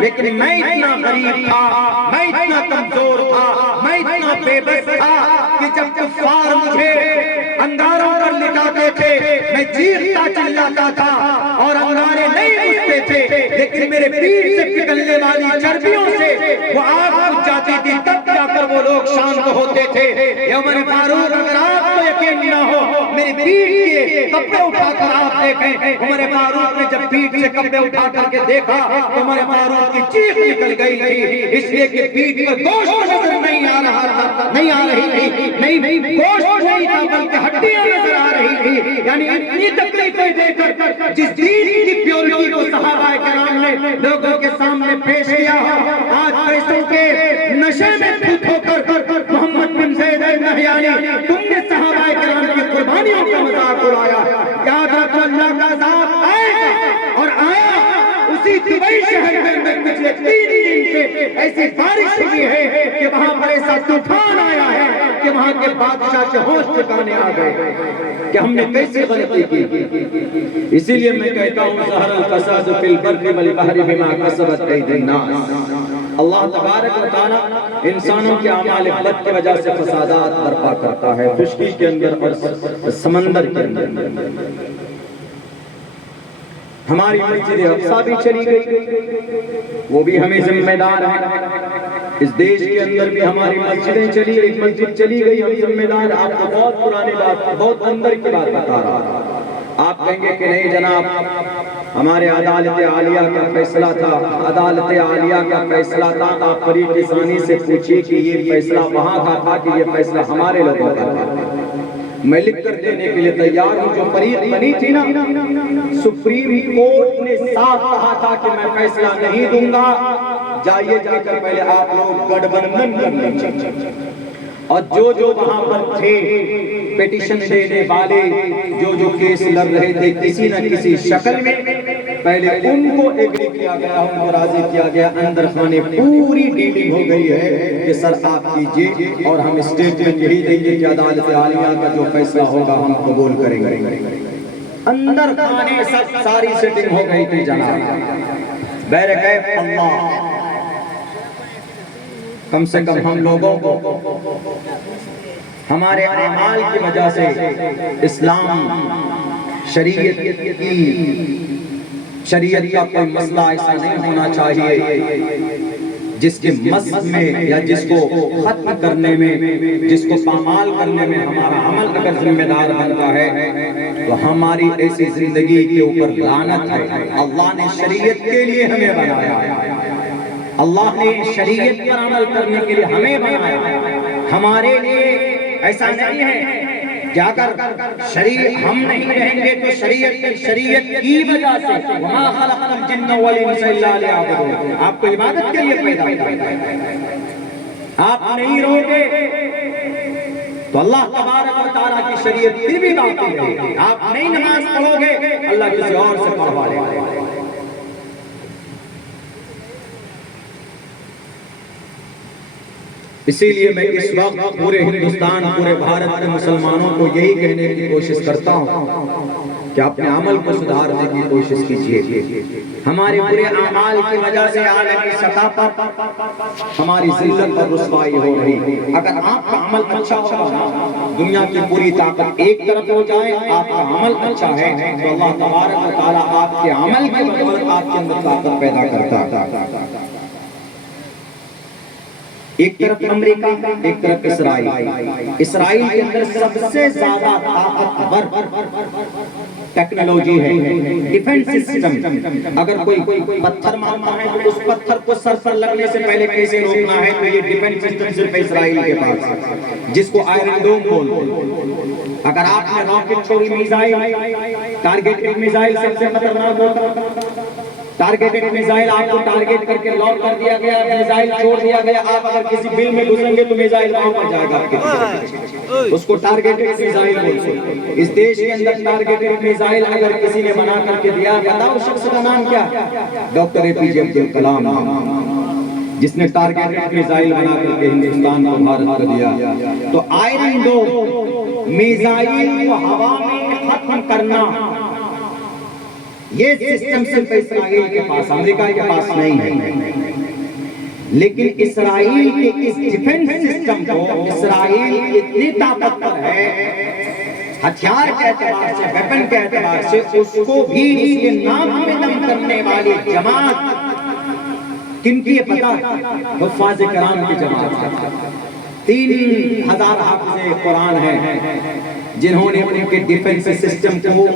لیکن میں اتنا غریب تھا، میں اتنا کمزور تھا، میں اتنا بے بس تھا کہ جب کفار مجھے انگاروں پر لٹاتے تھے میں چیختا چلاتا تھا اور انگارے نہیں اٹھتے تھے، لیکن میرے پیٹ سے پگھلنے والی چربیوں سے وہ آگ بجھ جاتی تھی، تب جا کر وہ لوگ شانت ہوتے تھے۔ اے عمر فاروق، اگر آپ کو یقین نہ ہو میرے پیٹ کے کپڑے اٹھا کر آپ دیکھیں۔ عمر فاروق نے جب پیٹ سے کپڑے اٹھا کر کے دیکھا تو عمر فاروق کی چیخ نکل گئی تھی، اس لیے کہ پیٹ پر گوشت نظر نہیں آ رہا تھا، نہیں آ رہی تھی، نہیں گوشت نہیں تھا بلکہ ہڈیاں نظر آ رہی تھی۔ یعنی اتنی تکلیفیں دے کر جس دین کی پیورٹی کو صحابہ کرام نے لوگوں کے سامنے پیش کیا، آج پیسوں کے نشے میں دھت ہو کر محمد بن زید النہیانی تم نے صحابہ کرام کی قربانیوں کا مذاق اڑایا۔ یاد رکھو اللہ کا عذاب آئے گا، اور آیا اسی دبئی شہر کے اندر پچھلے 3 دن سے ایسی بارش ہوئی ہے کہ وہاں پر ایسا طوفان آیا ہے کہ وہاں کے بادشاہ سے ہوش ٹھکانے آ گئے کہ ہم نے کیسے غلطی کی۔ اسی لیے میں کہتا ہوں ظہر الفساد فی البر والبحر بما کسبت ایدی الناس۔ اللہ تبارک و تعالی انسانوں کے اعمال بد کی وجہ سے فسادات برپا کرتا ہے، خشکی کے اندر اور سمندر کے اندر۔ ہماری مسجد اقصی بھی چلی گئی، وہ بھی ہمیں ذمہ دار ہے۔ اس دیش کے اندر بھی ہماری مسجدیں چلی، ایک مسجد چلی گئی، ہم ذمہ دار۔ آپ کو بہت پرانی بات، بہت اندر کی بات بتا رہا ہوں۔ آپ کہیں گے کہ نہیں جناب، ہمارے عدالت عالیہ کا فیصلہ تھا، عدالت عالیہ کا فیصلہ تھا، آپ فریق ثانی سے پوچھئے کہ یہ فیصلہ وہاں کا تھا کہ یہ فیصلہ ہمارے لوگوں کا تھا۔ میں لکھ کر دینے کے لیے تیار ہوں، جو فریق بنی تھی نا، سپریم کورٹ نے صاف کہا تھا کہ میں فیصلہ نہیں دوں گا، جائیے جا کر پہلے آپ لوگ گٹھ بندھن کر لیجیے۔ اور جو وہاں پر تھے پیٹیشن دینے والے، جو کیس لڑ رہے تھے کسی نہ کسی شکل میں، پہلے ان کو ایگری کیا گیا، ان کو راضی کیا گیا، اندر خانے پوری ڈیلنگ ہو گئی ہے کہ سر آپ کیجئے اور ہم اسٹیٹمنٹ یہی دیں گے کہ عدالت عالیہ کا جو فیصلہ ہوگا ہم قبول کریں گے۔ اندر خانے ساری سیٹنگ ہو گئی تھی جناب۔ بہرکیف اللہ کم سے کم ہم لوگوں کو ہمارے اعمال کی وجہ سے اسلام شریعت کا کوئی مسئلہ ایسا نہیں ہونا چاہیے جس کے مسئلہ میں یا جس کو ختم کرنے میں، جس کو پامال کرنے میں ہمارا عمل اگر ذمہ دار بنتا ہے تو ہماری ایسی زندگی کے اوپر لعنت ہے۔ اللہ نے شریعت کے لیے ہمیں بنایا، اللہ نے شریعت پر عمل کرنے کے لیے ہمیں بنایا۔ ہمارے لیے ایسا نہیں ہے کہ اگر ہم نہیں رہیں گے تو شریعت کی وجہ سے وَمَا خَلَقْنَا الْجِنَّ وَالْإِنسَ إِلَّا لِيَعْبُدُونِ، آپ کو عبادت کے لیے پیدا کیا۔ آپ نہیں رہو گے تو اللہ تبارک و تعالیٰ کی شریعت پھر بھی باقی رہے گی۔ آپ نہیں نماز پڑھو گے، اللہ کسی اور سے پڑھوا لے گا۔ اسی لیے میں اس وقت پورے ہندوستان، پورے بھارت کے مسلمانوں کو یہی کہنے کی کوشش کرتا ہوں کہ اپنے عمل کو سدھارنے کی کوشش کیجیے۔ ہمارے برے اعمال کی وجہ سے عالمی سطح پر ہماری ذلت اور رسوائی ہو رہی۔ اگر آپ کا عمل اچھا ہوگا، دنیا کی پوری طاقت ایک طرف ہو جائے، آپ کا عمل اچھا ہے تو اللہ تبارک و تعالیٰ آپ کے عمل کے بدولت آپ کے اندر طاقت پیدا کرتا ہے۔ ایک طرف امریکہ، ایک طرف اسرائیل۔ اسرائیل کے اندر سب سے زیادہ طاقتور ٹیکنالوجی ہے، ڈیفنس سسٹم۔ اگر کوئی پتھر مارتا ہے تو اس پتھر کو سر پر لگنے سے پہلے کیسے روکنا ہے، تو یہ ڈیفنس سسٹم صرف اسرائیل کے پاس ہے، جس کو آئرن ڈوم بولتے ہیں۔ اگر آپ نے راکٹ چھوڑی، میزائل، ٹارگیٹڈ میزائل سب سے خطرناک ہوتا ہے۔ ٹارگیٹڈ میزائل آپ کو ٹارگیٹ کر کے لاک کر دیا گیا، میزائل چھوڑ دیا گیا، آپ اگر کسی بل میں گھسیں گے تو میزائل وہاں پر جائے گا آپ کے پیچھے، اس کو ٹارگیٹڈ میزائل بولتے ہیں۔ اس دیش کے اندر ٹارگیٹڈ میزائل اگر کسی نے بنا کر کے دیا، بتاؤ شخص کا نام کیا ہے؟ ڈاکٹر اے پی جے عبد الکلام، جس نے ٹارگیٹڈ میزائل بنا کر کے ہندوستان کو بھارت کر دیا۔ تو آئرن ڈوم، میزائل کو ہوا میں ختم کرنا، یہ سسٹم صرف اسرائیل کے پاس، امریکہ کے پاس نہیں ہے، لیکن اسرائیل کے اس ڈیفنس سسٹم کو اسرائیل اتنی طاقتور ہے ہتھیار کے اعتبار سے، ویپن کے اعتبار سے، اس کو بھی اس کے نام میں دم کرنے والی جماعت کن کی پتہ؟ حفاظ کرام کی جماعت 3000 حافظ قرآن ہیں جنہوں نے ان کے ڈیفنس سسٹم کو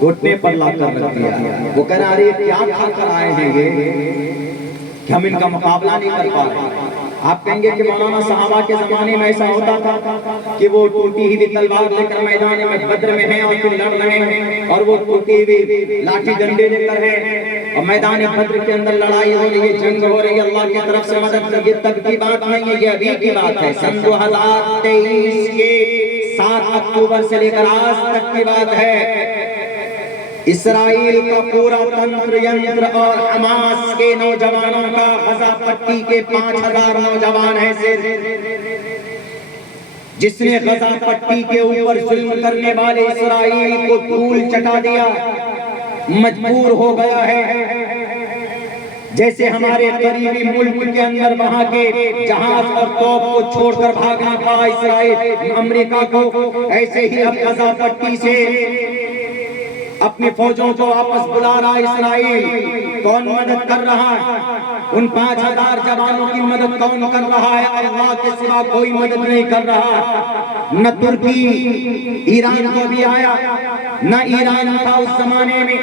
گھٹنے پر لا کر رکھ دیا۔ وہ کہہ رہے ہیں کیا کھا کر آئے ہیں یہ کہ ہم ان کا مقابلہ نہیں کر پا رہے۔ آپ کہیں گے کہ مولانا صحابہ کے زمانے میں ایسا ہوتا تھا کہ وہ ٹوٹی ہوئی تلوار لے کر میدان میں بدر میں ہیں اور پھر لڑ رہے ہیں، اور وہ ٹوٹی ہوئی لاٹھی ڈنڈے لے کر ہیں اور میدان بدر کے اندر لڑائی ہو رہی ہے، جنگ ہو رہی ہے، اللہ کی طرف سے مدد۔ یہ تب کی بات نہیں ہے، یہ ابھی کی بات ہے، سن 2023 کے 7 اکتوبر سے لے کر آج تک کی بات ہے۔ اسرائیل کا پورا تنتر ینتر اور حماس کے نوجوانوں کا غزہ پٹی کے 5000 نوجوان ہیں جس نے غزہ پٹی کے اوپر ظلم کرنے والے اسرائیل کو دھول چٹا دیا، مجبور ہو گیا ہے جیسے ہمارے قریبی ملک کے اندر وہاں کے جہاز اور توپ کو چھوڑ کر بھاگنا پڑا اسرائیل امریکہ کو، ایسے ہی اب غزہ پٹی سے اپنی فوجوں کو واپس بلا رہا اسرائیل۔ کون مدد کر رہا ہے؟ ان 5000 جوانوں کی مدد کون کر رہا ہے؟ اللہ کے سوا کوئی مدد نہیں کر رہا۔ نہ ترکی ایران کو بھی آیا، نہ ایران تھا اس زمانے میں،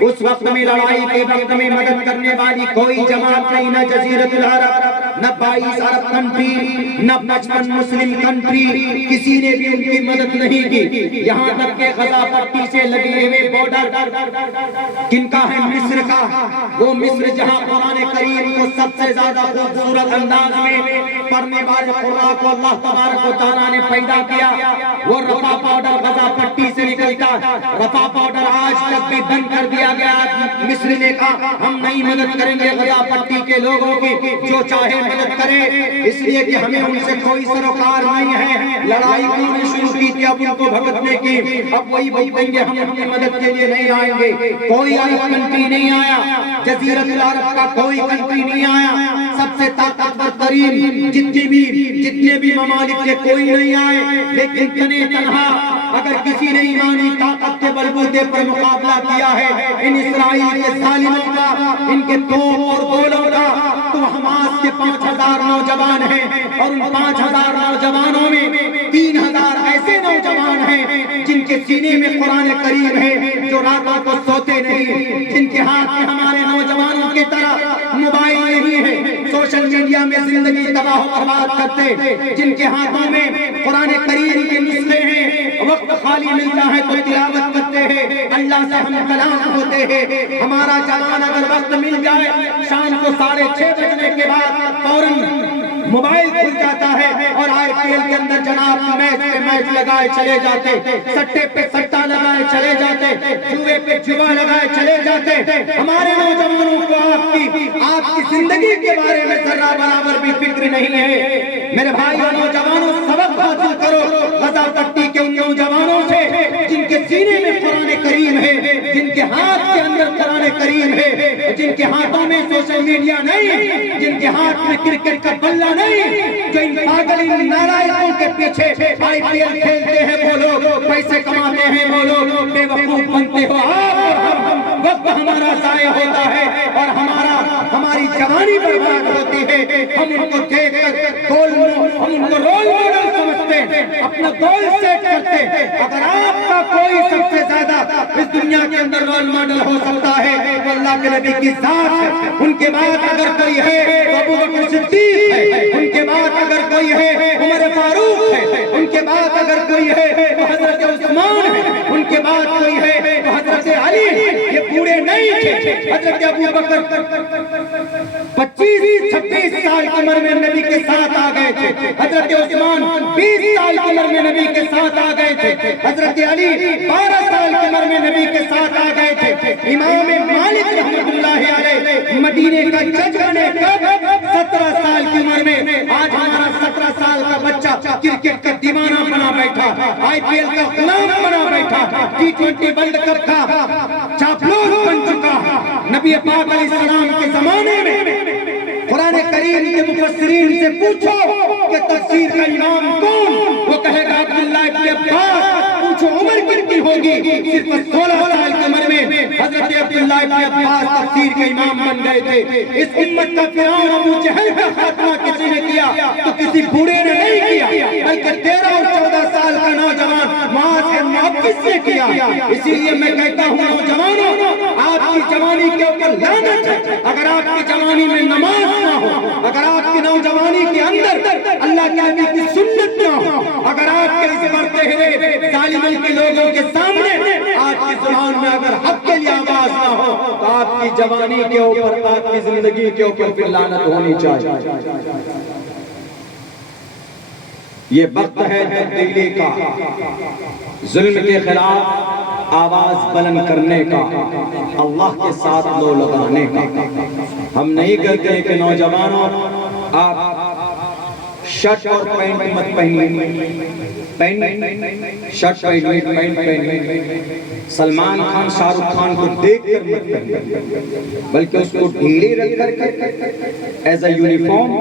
اس وقت میں لڑائی کے وقت میں مدد کرنے والی کوئی جماعت نہیں، نہ جزیرۃ العرب، نہ 22 عرب کنٹری، نہ 55 مسلم کنٹری، کسی نے بھی ان کی مدد نہیں کی۔ یہاں تک کہ غزہ پٹی سے لگے ہوئے بارڈر کن کا ہے؟ مصر کا۔ وہ مصر جہاں قرآن کریم کو سب سے زیادہ خوبصورت انداز میں پڑھنے والے قرآن کو اللہ تبارک و تعالیٰ نے پیدا کیا، وہ رفح بارڈر غزہ پٹی سے نکلتا۔ رفح بارڈر آج تک بھی بند کر دیا گیا۔ مصر نے کہا ہم نہیں مدد کریں گے غزہ پٹی کے لوگوں کی، جو چاہے مدد کرے، اس لیے کہ ہمیں ان سے کوئی سروکار نہیں ہے۔ لڑائی انہوں نے شروع کی تھی اب ان کو بھگتنے کی، اب وہی بولیں گے ہم ان کی مدد کے لیے نہیں آئیں گے۔ کوئی عرب کنٹری نہیں آیا، جزیرۃ العرب کا کوئی کنٹری نہیں آیا، سب سے طاقتور ترین جتنے بھی ممالک کے کوئی نہیں آئے، لیکن تنے تنہا اگر کسی نے ایمانی طاقت کے بلبوتے پر مقابلہ کیا ہے ان اسرائیل کے ظالموں کا، ان کے توپ اور گولوں کا، تو حماس کے 5000 نوجوان ہیں، اور ان 5000 نوجوانوں میں 3000 ایسے نوجوان ہیں جن کے سینے میں قرآن کریم ہے، جو راتوں کو سوتے نہیں، جن کے ہاتھ میں ہمارے نوجوانوں کی طرح موبائل نہیں ہے، سوشل میڈیا میں زندگی تباہ و برباد کرتے، جن کے ہاتھوں میں قرآن کریم کے نسخے ہیں، وقت خالی ملتا ہے تو تلاوت کرتے ہیں، اللہ سے ہم کلام ہوتے ہیں۔ ہمارا جوان اگر وقت مل جائے شام کو 6:30 بجنے کے بعد فوراً موبائل کھل جاتا ہے اور آئی پی ایل کے اندر جناب میچ پہ میچ لگائے چلے جاتے، سٹے پہ سٹا لگائے چلے جاتے، جوے پہ جوا لگائے چلے جاتے۔ ہمارے نوجوانوں کو آپ کی زندگی کے بارے میں ذرہ برابر بھی فکر نہیں ہے۔ میرے بھائی اور نوجوانوں، سبق حاصل کرو غزہ پٹی کے ان نوجوانوں سے جن کے سینے میں قرآن کریم ہے، جن کے ہاتھ کے اندر قرآن کریم ہے، جن کے ہاتھوں میں سوشل میڈیا نہیں، جن کے ہاتھ میں کرکٹ کا بلہ نہیں، جو ان پاگل ان نارائقوں کے پیچھے آئی پی ایل کھیلتے ہیں وہ لوگ، پیسے کماتے ہیں وہ لوگ، بے وقوف بنتے ہو آپ اور ہم، وقت ہمارا ضائع ہوتا ہے اور ہماری جوانی برباد ہوتی ہے۔ ہم ان کو دیکھ کر ہم ان کو رول ماڈل سمجھتے ہیں، اپنا گول سیٹ کرتے ہیں۔ اگر آپ کا کوئی سب سے زیادہ اس دنیا کے اندر رول ماڈل ہو سکتا ہے تو اللہ کے نبی کی ذات ہے، ان کے بعد اگر کوئی ہے تو ابو بکر صدیق ہے، ان کے بعد اگر کوئی ہے عمر فاروق ہے، ان کے بعد اگر کوئی ہے تو حضرت عثمان ہے، ان کے بعد کوئی ہے تو حضرت علی ہے۔ یہ بوڑھے نہیں تھے، حضرت ابو بکر 25-26 سال کی عمر میں نبی کے ساتھ آ گئے تھے، حضرت عثمان 20 سال کی عمر میں نبی کے ساتھ آ گئے تھے، حضرت علی 12 سال کی عمر میں نبی کے ساتھ آ گئے تھے۔ امام مالک رحمت اللہ علیہ مدینے کا جج بنے کب؟ 17 سال کی عمر میں۔ آج ہمارا 17 سال کا بچہ کرکٹ کا دیوانہ بنا بیٹھا، آئی پی ایل کا غلام بنا بیٹھا، T20 ورلڈ کپ کا چاپلوس بن چکا۔ نبی پاک علیہ السلام کے زمانے میں قرآن کریم کے مفسرین سے پوچھو کہ تفسیر کا امام کون؟ وہ کہے گا عبداللہ ابن عباس۔ پوچھو عمر کتنی ہوگی؟ صرف 16 سال کی عمر میں حضرت عبداللہ ابن عباس تفسیر کے امام بن گئے تھے۔ اس امت کا فرعون ابو جہل کا خاتمہ کسی نے کیا تو کسی بوڑھے نے نہیں کیا، بلکہ 13 اور 14 سال کا نوجوان معاذ بن معوذ نے کیا۔ اسی لیے میں کہتا ہوں نوجوانوں، آپ کی جوانی کے اوپر لعنت ہے اگر آپ کی جوانی میں نماز نہ ہو، اگر آپ کی نوجوانی کے اندر اللہ کے نبی کی سنت نہ ہو، اگر آپ کے اس بڑھتے ہوئے ظالموں کے لوگوں کے سامنے آج کی زبان میں اگر حق کے لیے آواز نہ ہو تو آپ کی جوانی کے اوپر، آپ کی زندگی کے اوپر پھر لعنت ہونی چاہیے۔ یہ وقت ہے تبدیلی کا، ظلم کے خلاف آواز بلند کرنے کا، اللہ کے ساتھ لو لگانے کا۔ ہم نہیں کہتے کہ نوجوانوں آپ شرٹ اور پینٹ مت پہنیے، شرٹ پہنیے، پینٹ پہنیے، سلمان خان شاہ رخ خان کو دیکھ کر مت پہنیے، بلکہ اس کو ڈھیلے رکھ کر as a uniform,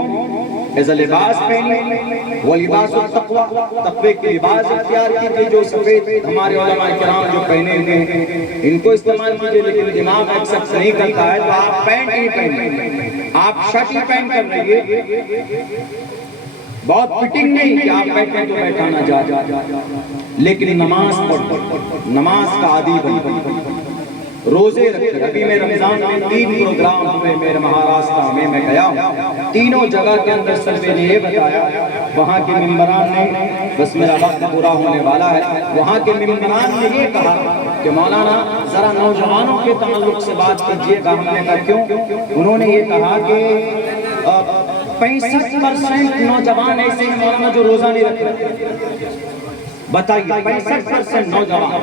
as a لباس پہنیے۔ وہ لباس التقوی، تقوی کے لباس اختیار کیجئے، جو سفید ہمارے علماء کرام جو پہنے ہوئے ہیں ان کو استعمال کیجئے، لیکن دماغ ایکسپٹ نہیں کرتا ہے تو آپ پینٹ ہی پہنیں، آپ شرٹ ہی پہن کر رہیے۔ بہت فٹنگ نہیں کہ آپ بیٹھیں تو بیٹھانا جائے، لیکن نماز پڑھیں، نماز کا عادی بنیں، روزے رکھیں۔ ابھی میں رمضان میں 3 پروگرام ہوئے میرے مہاراشٹر میں، میں گیا ہوں، تینوں جگہ کے اندر سربے نے یہ بتایا، وہاں کے ممبران نے، بس میرا وقت پورا ہونے والا ہے، وہاں کے ممبران نے یہ کہا کہ مولانا ذرا نوجوانوں کے تعلق سے بات کیجئے گا۔ ہم نے کہا کیوں؟ انہوں نے یہ کہا کہ 65% نوجوان ایسے ہیں مولانا جو روزہ نہیں رکھ رہے۔ بتائیے 65% نوجوان،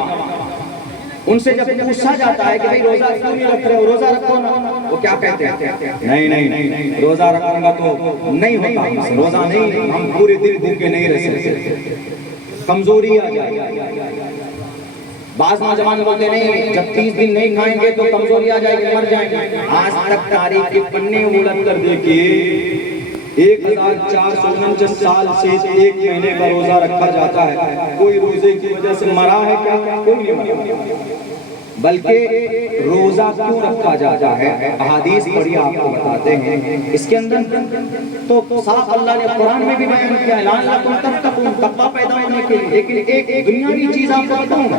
ان سے جب پوچھا جاتا ہے کہ بھئی روزہ کیوں نہیں رکھ رہے ہو، روزہ رکھو نا، وہ کیا کہتے ہیں؟ نہیں روزہ رکھوں گا تو نہیں ہوتا، روزہ نہیں، ہم پورے دن بھوکے نہیں رہ سکتے، کمزوری آ جائے۔ بعض نوجوان بولتے نہیں، جب 30 دن نہیں کھائیں گے تو کمزوری آ جائے گی، مر جائیں گے۔ آج تک تاریخ کے پنے الٹ کر دیکھیے 1449 سال سے 1 مہینے کا روزہ رکھا جاتا ہے، کوئی روزے کی وجہ سے مرا ہے کیا؟ کوئی نہیں مرا، بلکہ روزہ کیوں رکھا جاتا ہے احادیث پڑھی آپ کو بتاتے ہیں۔ اس کے اندر تو صاف اللہ نے قرآن میں بھی بیان کیا ہے لعلکم تتقون، تقویٰ پیدا ہونے کے لیے۔ لیکن ایک دنیاوی چیز آپ کو بتاؤں گا،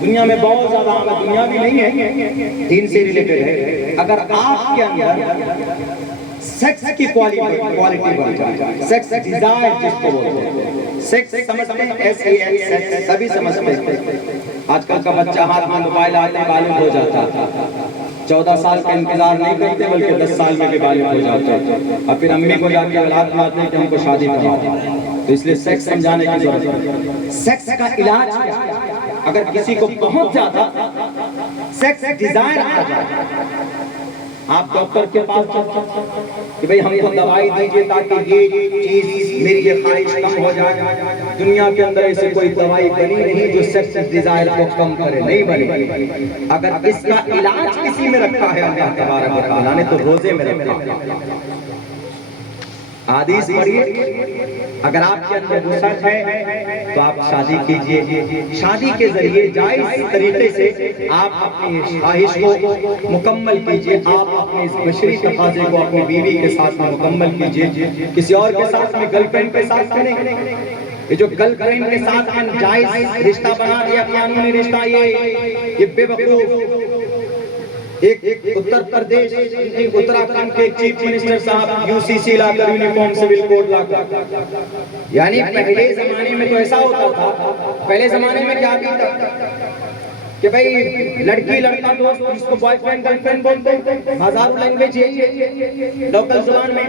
دنیا میں بہت زیادہ عام ہے، دنیاوی نہیں ہے، دین سے ریلیٹڈ ہے۔ اگر آپ کے اندر سیکس کی کوالٹی بڑھ جائے، سیکس ڈیزائر جس کو بولتے ہیں، سیکس سمجھتے ہیں، SEX سبھی سمجھتے ہیں۔ آج کل کا بچہ ہاتھ میں موبائل آتے بالغ ہو جاتا ہے، 14 سال کا انتظار نہیں کرتے بلکہ 10 سال میں بھی بالغ ہو جاتے ہیں، اور پھر امی کو جا کے اولاد مانگتے ہیں کہ ہم کو شادی کروا دیں۔ تو اس لیے سیکس سمجھانے کی ضرورت ہے۔ سیکس کا علاج کیا ہے؟ اگر کسی کو بہت زیادہ سیکس ڈیزائر آ جائے، آپ ڈاکٹر کے پاس کہ بھئی ہم کو دوائی دیجئے تاکہ یہ چیز میری یہ خواہش کم ہو جائے۔ دنیا کے اندر ایسے کوئی دوائی بنی نہیں جو سیکس ڈیزائر کو کم کرے، نہیں بنی۔ اگر اس کا علاج کسی میں رکھا ہے اللہ تبارک و تعالیٰ نے تو روزے میں رکھا ہے۔ حدیث پڑھیے، اگر آپ کے اندر وسعت ہے تو آپ شادی کیجئے، شادی کے ذریعے جائز طریقے سے آپ اپنی خواہش کو مکمل کیجئے، آپ اپنے اس بشری تقاضے کو اپنی بیوی کے ساتھ مکمل کیجئے، کسی اور کے ساتھ میں گرل فرینڈ کے ساتھ کریں۔ یہ جو گرل فرینڈ کے ساتھ جائز رشتہ بنا دیا، قانونی رشتہ، یہ بے وقوف۔ ایک اتر پردیش اتراکھنڈ کے چیف منسٹر صاحب UCC لا کر یونیفارم سول کوڈ لا کر، یعنی پہلے زمانے میں تو ایسا ہوتا تھا، پہلے زمانے میں کیا بھی تھا کہ بھئی لڑکی لڑکا دوست جس کو بوائے فرینڈ گرل فرینڈ بولتے ہیں، ہزاروں لینگویج یہی ہے لوکل زبان میں،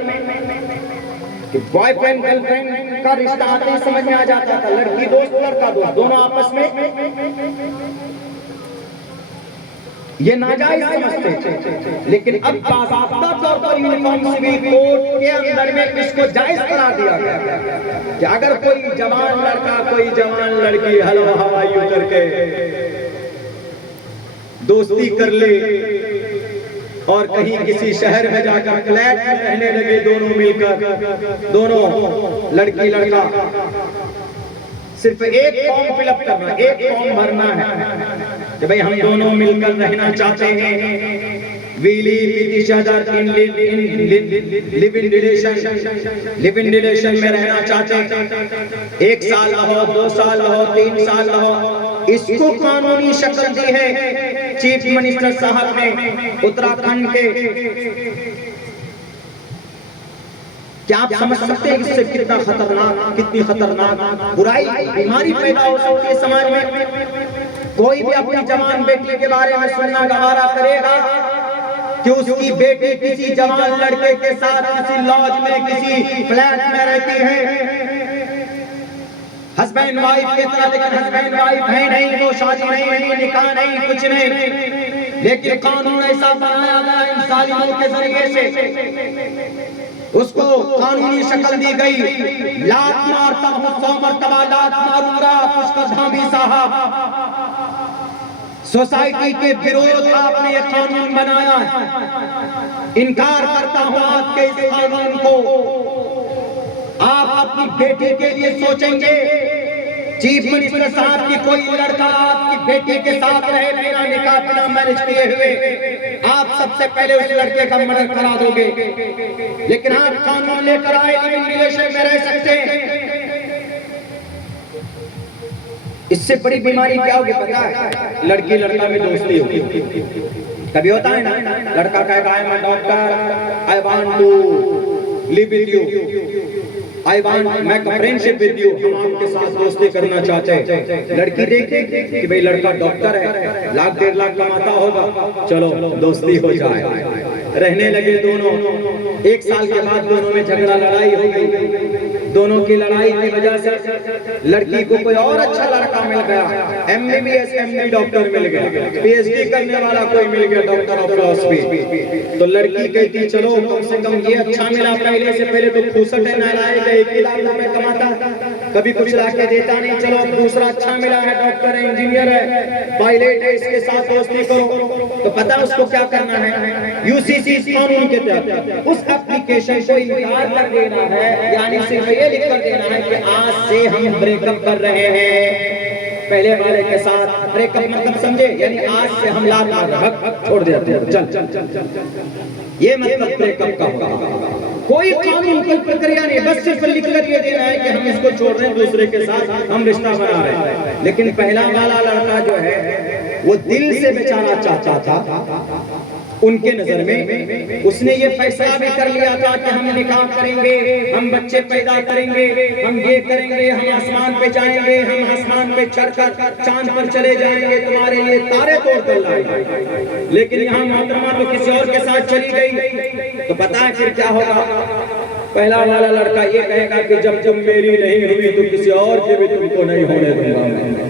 کہ بوائے فرینڈ گرل فرینڈ کا رشتہ آتے ہی سمجھ میں آ جاتا تھا، لڑکی دوست لڑکا دوست دونوں آپس میں یہ ناجائز سمجھتے تھے، لیکن اب باضابطہ طور پر یونیفارم سول کوڈ کے اندر میں اس کو جائز قرار دیا گیا کہ اگر کوئی جوان لڑکا کوئی جوان لڑکی حلوہ ہوائی کر کے دوستی کر لے اور کہیں کسی شہر میں جا کر فلیٹ میں رہنے لگے دونوں مل کر، دونوں لڑکی لڑکا، صرف ایک فارم فل اپ کرنا، ایک فارم بھرنا ہے کہ بھئی ہم دونوں مل کر رہنا چاہتے ہیں، we live with each other in live-in relation میں رہنا چاہتے ہیں، 1 سال رہو، 2 سال رہو، 3 سال رہو، اس کو قانونی شکل دی ہے چیف منسٹر صاحب نے اتراکھنڈ کے۔ کیا آپ سمجھ سکتے ہیں اس سے کتنا خطرناک، کتنی خطرناک برائی، بیماری پیدا ہو سکتی ہے سماج میں؟ کوئی بھی اپنی جوان بیٹی کے بارے میں سننا گوارا کرے گا کہ اس کی بیٹی کسی جوان لڑکے کے ساتھ کسی لاج میں کسی فلیٹ میں رہتی ہے، ہسبینڈ وائف کی طرح، لیکن ہسبینڈ وائف ہے نہیں، وہ شادی نہیں ہے، نکاح نہیں، کچھ نہیں، لیکن قانون ایسا بنایا گیا ان ظالموں کے ذریعے سے، اس کو قانونی شکل دی گئی، لات مارتا ہوں 100 مرتبہ لات ماروں گا پشکردھامی صاحب، سوسائٹی کے بیروت آپ نے یہ قانون بنایا ہے، انکار کرتا ہوں آپ کے اس قانون کو۔ آپ اپنی بیٹی کے لیے سوچیں گے، چیف منسٹر صاحب کی کوئی لڑکا آپ کی بیٹی کے ساتھ رہے بنا نکاح بنا میرج کیے ہوئے، آپ سب سے پہلے اس لڑکے کا مرڈر کرا دو گے، لیکن آپ قانون لے کر آئے لیو ان ریلیشن میں رہ سکتے ہیں۔ اس سے بڑی بیماری کیا ہوگی پتہ ہے؟ لڑکی لڑکا میں دوستی ہوگی۔ کبھی ہوتا ہے نا، لڑکا کہے گا I'm a doctor, I want to live with you, میں فرینڈشپ with you، ہم آپ کے ساتھ دوستی کرنا چاہتے ہیں۔ لڑکی دیکھے کہ بھئی لڑکا ڈاکٹر ہے، 1,00,000 کماتا ہوگا، چلو دوستی ہو جائے، رہنے لگے دونوں، 1 سال کے بعد دونوں میں جھگڑا لڑائی ہو گئی، دونوں کی لڑائی کی وجہ سے لڑکی کو کوئی اور اچھا لڑکا مل گیا، MBBS MD ڈاکٹر مل گیا، PhD کرنے والا کوئی مل گیا، ڈاکٹر آف فلاسفی، تو لڑکی کہتی چلو کم سے کم یہ اچھا ملا، پہلے سے پہلے تو پھوسٹ ہے، نالائق ہے، 1,00,000 کماتا، کبھی کچھ لا کے دیتا نہیں، چلو دوسرا اچھا ملا ہے، ڈاکٹر ہے، انجینئر ہے، پائلٹ ہے، اس کے ساتھ دوستی کرو، تو پتہ اس کو کیا کرنا ہے؟ UCC قانون کے تحت اس اپلیکیشن کو انکار کر دینا ہے، یعنی صرف یہ لکھ کر دینا ہے کہ آج سے ہم بریک اپ کر رہے ہیں پہلے والے کے ساتھ۔ بریک اپ مطلب سمجھے، یعنی آج سے ہم حق چھوڑ دیتے ہیں، چل، یہ مطلب بریک اپ کا ہوگا۔ کوئی قانون کوئی پرکریا نہیں، بس صرف لکھ کر یہ دینا ہے کہ ہم اس کو چھوڑ رہے ہیں، دوسرے کے ساتھ ہم رشتہ بنا رہے ہیں۔ لیکن پہلا والا لڑکا جو ہے وہ دل سے بیچارہ چاہتا تھا، ان کے نظر میں اس نے یہ فیصلہ بھی کر لیا تھا کہ ہم نکاح کریں گے، ہم بچے پیدا کریں گے، ہم یہ کریں گے، ہم آسمان پہ جائیں گے، ہم آسمان پہ چڑھ کر چاند پر چلے جائیں گے، تمہارے لیے تارے توڑ کر لائیں گے۔ لیکن یہاں محترمہ تو کسی اور کے ساتھ چلی گئی، تو پتہ ہے پھر کیا ہوگا؟ پہلا والا لڑکا یہ کہے گا کہ جب تم میری نہیں ہوئی تو کسی اور کے بھی تم کو نہیں ہونے دوں گا۔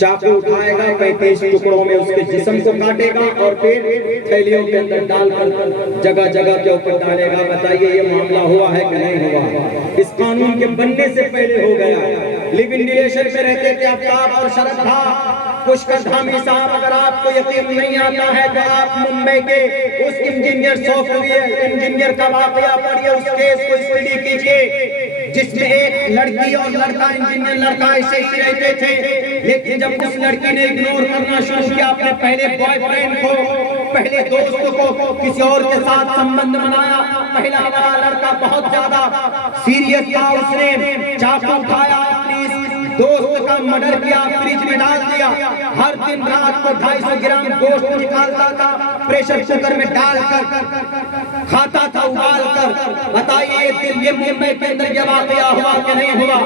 چاقو اٹھائے گا، 35 ٹکڑوں میں اس کے جسم کو کاٹے گا اور پھر تھیلیوں کے اندر ڈال کر جگہ جگہ کے اوپر ڈالے گا۔ بتائیے یہ معاملہ ہوا ہے کہ نہیں ہوا؟ اس قانون کے بننے سے پہلے ہو گیا۔ لیو ان ریلیشن میں رہتے تھے آفتاب اور شردھا، پشکردھامی صاحب، اگر آپ کو یقین نہیں آتا ہے تو آپ ممبئی کے اس انجینئر سافٹ ویئر انجینئر کا واقعہ پڑھیے، اس کیس کو اسٹڈی کیجئے جس میں ایک لڑکی اور لڑکا، انجینئر لڑکا ایسے ہی رہتے تھے، لیکن جب اس لڑکی نے اگنور کرنا شروع کیا اپنے پہلے بوائے فرینڈ کو، پہلے دوست کو، کسی اور کے ساتھ سمبند بنایا، پہلا والا لڑکا بہت زیادہ سیریس تھا، اس نے چاقو اٹھایا، اپنی دوست کا مرڈر کیا، فریج میں ڈال دیا، ہر دن رات کو 250 گرام گوشت نکالتا تھا، پریشر کوکر میں ڈال کر کھاتا تھا، ابال کر۔ بتائیے یہ ممبئی کے اندر یہ واقعہ ہوا کہ نہیں ہوا؟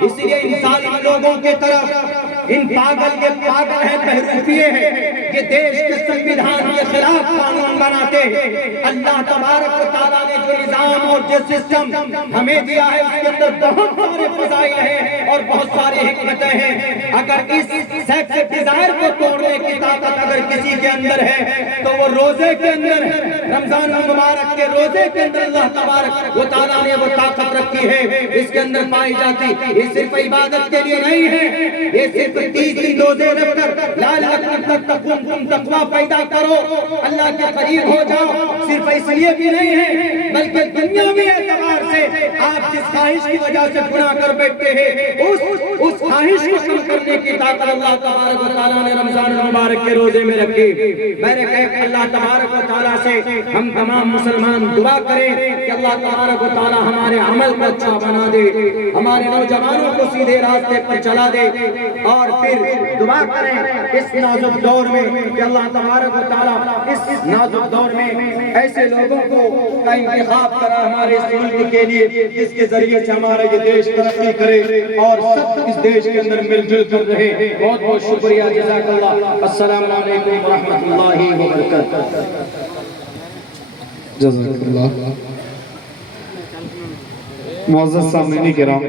اس لیے ان ظالم لوگوں کی طرف ان پاگل کے پاگل ہیں، بہروپیے ہیں، یہ دیش کے سنویدھان کے خلاف قانون بناتے ہیں۔ اللہ تبارک و تعالیٰ نے جو نظام اور جو سسٹم ہمیں دیا ہے اس کے اندر بہت سارے فضائل ہیں اور بہت ساری حکمتیں ہیں۔ اگر اس سیکس ڈیزائر کو توڑنے کی طاقت اگر کسی کے اندر ہے تو وہ روزے کے اندر ہے، رمضان المبارک کے روزے کے اندر اللہ تبارک و تعالیٰ نے وہ طاقت رکھی ہے، اس کے اندر پائی جاتی۔ یہ صرف عبادت کے لیے نہیں ہے، یہ صرف 30 دن روزے رکھ کر لعلکم تتقون، تم تقویٰ پیدا کرو، اللہ کے قریب ہو جاؤ، صرف اس لیے بھی نہیں ہے بلکہ دنیاوی اعتبار سے آپ جس خواہش کی وجہ سے گناہ کر بیٹھتے ہیں اس خواہش کو کم کرنے کی طاقت اللہ تبارک و تعالیٰ نے رمضان المبارک کے روزے میں رکھی۔ میرے کہے اللہ تبارک و تعالیٰ سے ہم تمام مسلمان دعا کریں کہ اللہ تبارک و تعالیٰ ہمارے عمل کو اچھا بنا دے، ہمارے نوجوانوں کو سیدھے راستے پر چلا دے، اور پھر دعا کریں اس نازک دور میں کہ اللہ تبارک و تعالیٰ اس نازک دور میں ایسے لوگوں کو کا انتخاب کرا ہمارے اس ملک کے لیے جس کے ذریعے سے ہمارا یہ دیش ترقی کرے اور سب اس دیش کے اندر مل جل کر رہے۔ بہت بہت شکریہ، جزاک اللہ۔ السلام علیکم ورحمۃ اللہ وبرکاتہ۔ جزاک اللہ۔ معزز سامعین کرام،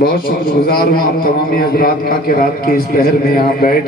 بہت شکر گزار ہوں آپ تمامی حضرات کا کہ رات کے اس پہر میں یہاں بیٹھ